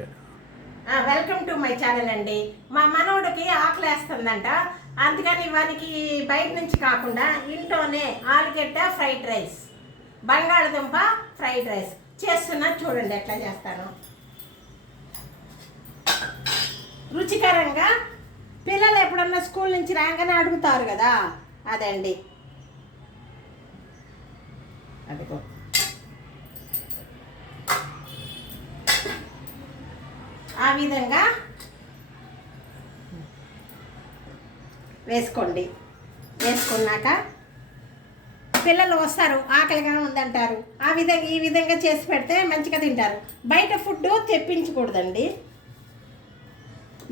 Okay. Welcome to my channel అండి. మా మనవడికి ఆకలేస్తుందంట. అందుకని వానికి బయట నుంచి కాకుండా ఇంట్లోనే ఆలుగడ్డ ఫ్రైడ్ రైస్ బంగాళదుంప ఫ్రైడ్ రైస్ చేస్తున్నా చూడండి ఎట్లా చేస్తాను. రుచికరంగా పిల్లలు ఎప్పుడన్నా స్కూల్ నుంచి రాగానే అడుగుతారు కదా. అదండి. అదిగో. ఆ విధంగా వేసుకోండి. వేసుకున్నాక పిల్లలు వస్తారు ఆకలిగా ఉందంటారు. ఆ విధంగా ఈ విధంగా చేసి పెడితే మంచిగా తింటారు. బయట ఫుడ్ తెప్పించకూడదండి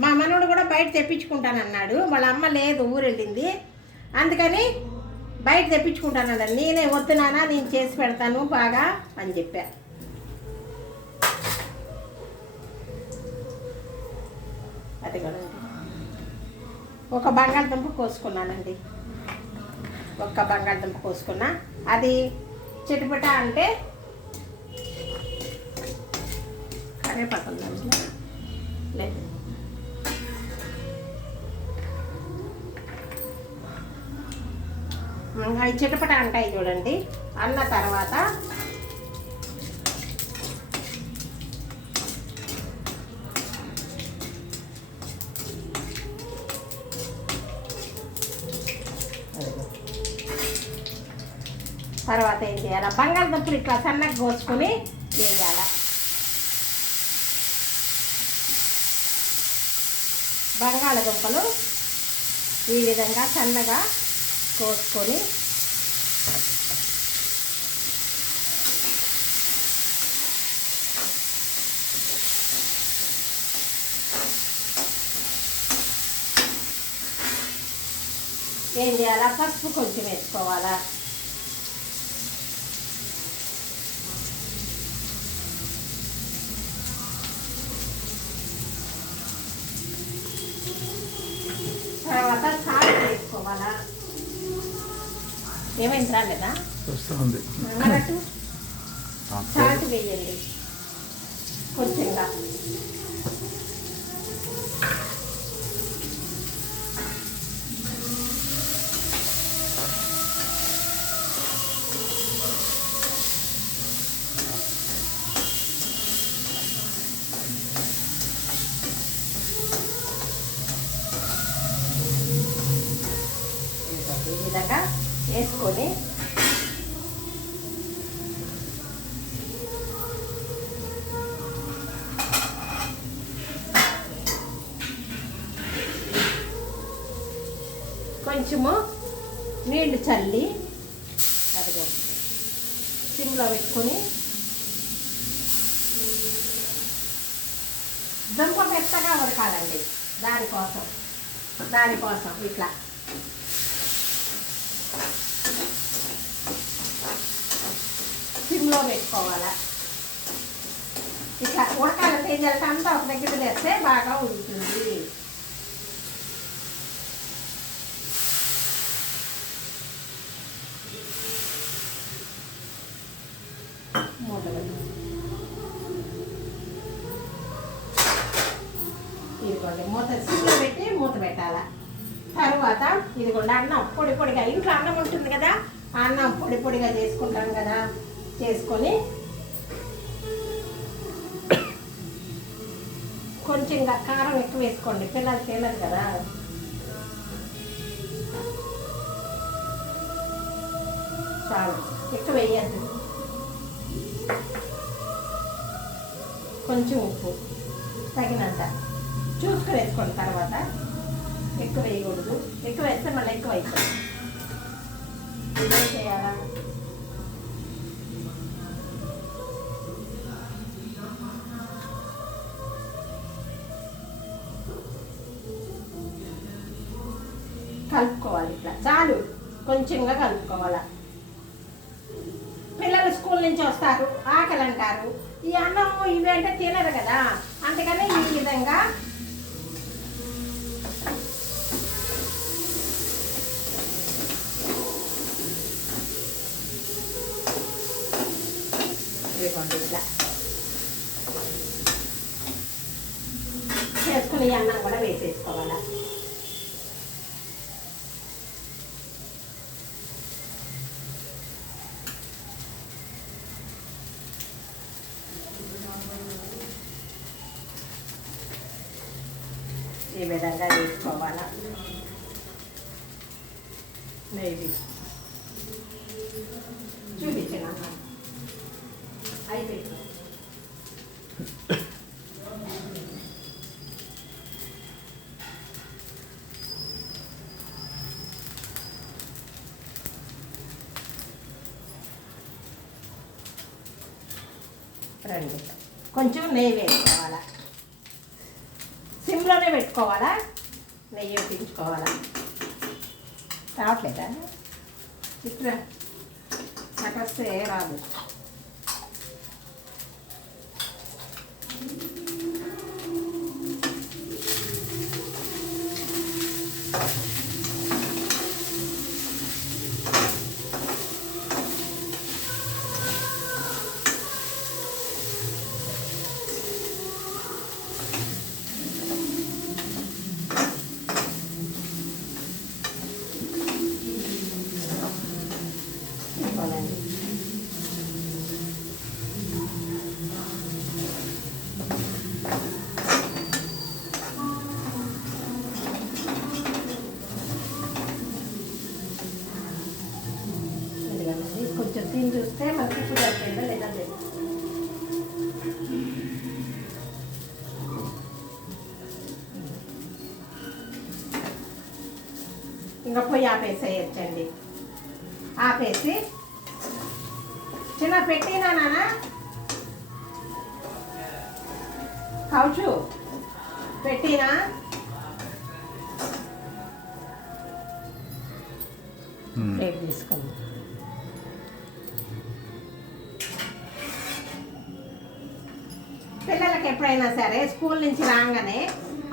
మా మనవడు కూడా బయట తెప్పించుకుంటానన్నాడు. వాళ్ళ అమ్మ లేదు ఊరు వెళ్ళింది అందుకని బయట తెప్పించుకుంటానన్నాడు. నేనే వద్దునానా నేను చేసి పెడతాను బాగా అని చెప్పాను అది కూడా. ఒక బంగాళదుంప కోసుకున్నానండి. ఒక్క బంగాళదుంప కోసుకున్నా. అది చిటిపట అంటే కరేపాకు లేదు. అవి చిటపట అంటాయి చూడండి. అన్న తర్వాత తర్వాత ఏం చేయాలి? బంగాళదుంపలు ఇట్లా సన్నగా కోసుకొని వేయాలి. బంగాళదుంపలు ఈ విధంగా సన్నగా కోసుకొని ఏం చేయాలా? పసుపు కొంచెం వేసుకోవాలా తర్వాత సాల్ట్ వేసుకోవాలా ఏమైంది రాలేదా వస్తూ ఉంది అన్నట్టు సాల్ట్ వేయండి. కొంచెంగా వేసుకొని కొంచెము నీళ్ళు చల్లి అదిగో సిమ్లో పెట్టుకొని దుంప మెత్తగా ఉడకాలండి దానికోసం దానికోసం ఇట్లా. సిమ్లో పెట్టుకోవాలా ఇట్లా ఉడకాలంటే ఏం అంతా ఒక దగ్గర తెస్తే బాగా ఉడుకుతుంది మూత ఇదిగోండి మూత సిమ్లో పెట్టి మూత పెట్టాలా తర్వాత ఇదిగోండి అన్నం పొడి పొడిగా ఇంట్లో అన్నం ఉంటుంది కదా అన్నం పొడి పొడిగా చేసుకుంటాం కదా చేసుకొని కొంచెం ఇంకా కారం ఎక్కువ వేసుకోండి పిల్లలు తినరు కదా. చాలు ఎక్కువ వేయద్దు. కొంచెం ఉప్పు తగినంత. చూసుకొని వేసుకోండి తర్వాత. ఎక్కువ వేయకూడదు. ఎక్కువ వేస్తే మళ్ళీ ఎక్కువ అవుతుంది. ఏం చేయాలా? కలుపుకోవాలి ఇట్లా. చాలు. కొంచెంగా కలుపుకోవాలా? పిల్లలు స్కూల్ నుంచి వస్తారు. ఆకలి అంటారు ఈ అన్నం ఇవి అంటే తినరు కదా. అందుకని ఈ విధంగా ఇదిగోండి ఇట్లా చేసుకుని ఈ అన్నం కూడా వేసేసుకోవాలా ఈ విధంగా వేసుకోవాలా నెయ్యి చూపించిన అయిపోయింది రెండు. కొంచెం నెయ్యి వేసుకోవాలా? సిమ్లోనే పెట్టుకోవాలా? నెయ్యి వేపించుకోవాలా? రావట్లేదా? ఇట్లా నాకు వస్తే రాదు తీసుకోవాలండి ఇదిగోనండి, కొంచెం చూస్తే మనకి ఇప్పుడు అయిపోయిందా లేదా తెలియదు. ఇంకా పొయ్యి ఆపేసేయచ్చండి ఆపేసి చిన్న పెట్టినా నాన్న కౌచు పెట్టినా ప్లేట్ తీసుకోండి పిల్లలకి ఎప్పుడైనా సరే స్కూల్ నుంచి రాగానే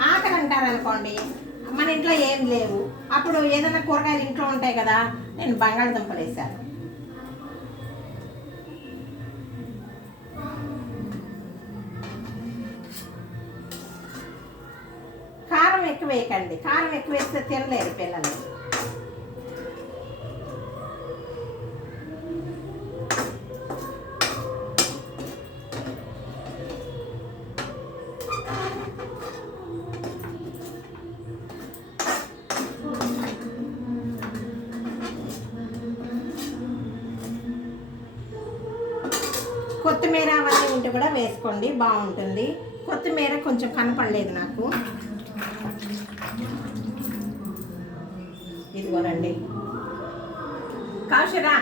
ఆకలి అంటారు అనుకోండి మన ఇంట్లో ఏం లేవు. అప్పుడు ఏదైనా కూరగాయలు ఇంట్లో ఉంటాయి కదా నేను బంగాళదుంపలు వేసాను కారం ఎక్కువ వేయకండి. కారం ఎక్కువ వేస్తే తినలేరు పిల్లలు. కూడా వేసుకోండి బాగుంటుంది. కొత్తిమీర కొంచెం కనపడలేదు నాకు. ఇదిగోనండి. కాశరా.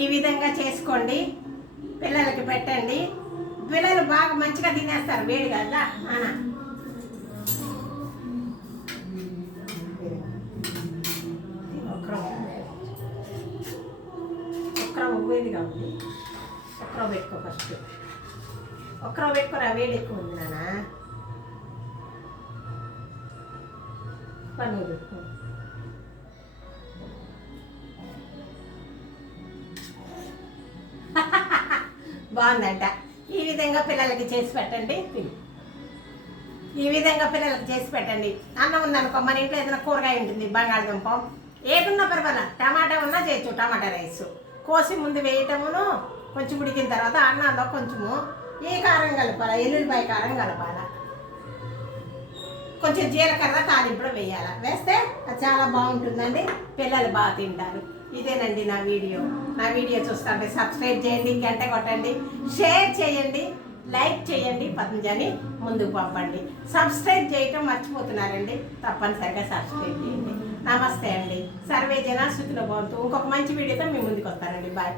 ఈ విధంగా చేసుకోండి. పిల్లలకి పెట్టండి. పిల్లలు బాగా మంచిగా తినేస్తారు వేడి కదా. అన్న ఒక్కరో పెట్టుకో ఫస్ట్. ఒక్కరో పెట్టుకోరా వేడి ఎక్కువ ఉంది నాన్న. పన్ను పెట్టుకో బాగుందంట. ఈ విధంగా పిల్లలకి చేసి పెట్టండి ఈ విధంగా పిల్లలకి చేసి పెట్టండి. అన్నం ఉందనుకో మన ఇంట్లో ఏదైనా కూరగాయ ఉంటుంది బంగాళదుంప. ఏదున్నా పర్వాలా? టమాటా ఉన్నా చేయొచ్చు టమాటా రైస్. కోసి ముందు వేయటమును కొంచెం ఉడికిన తర్వాత అన్నంలో కొంచెము ఈ కారం కలపాల ఎల్లుల్లిపాయ కారం కలపాల. కొంచెం జీలకర్ర తాలింపులో వేయాలి. వేస్తే అది చాలా బాగుంటుందండి. పిల్లలు బాగా తింటారు. ఇదేనండి నా వీడియో. నా వీడియో చూస్తుంటే సబ్స్క్రైబ్ చేయండి గంట కొట్టండి షేర్ చేయండి లైక్ చేయండి పతంజని ముందుకు పంపండి. సబ్స్క్రైబ్ చేయటం మర్చిపోతున్నారండి. తప్పనిసరిగా సబ్స్క్రైబ్ చేయండి. నమస్తే అండి. సర్వే జన సుఖిలో బాగుంటూ ఇంకొక మంచి వీడియోతో మీ ముందుకు వస్తానండి. బాయ్.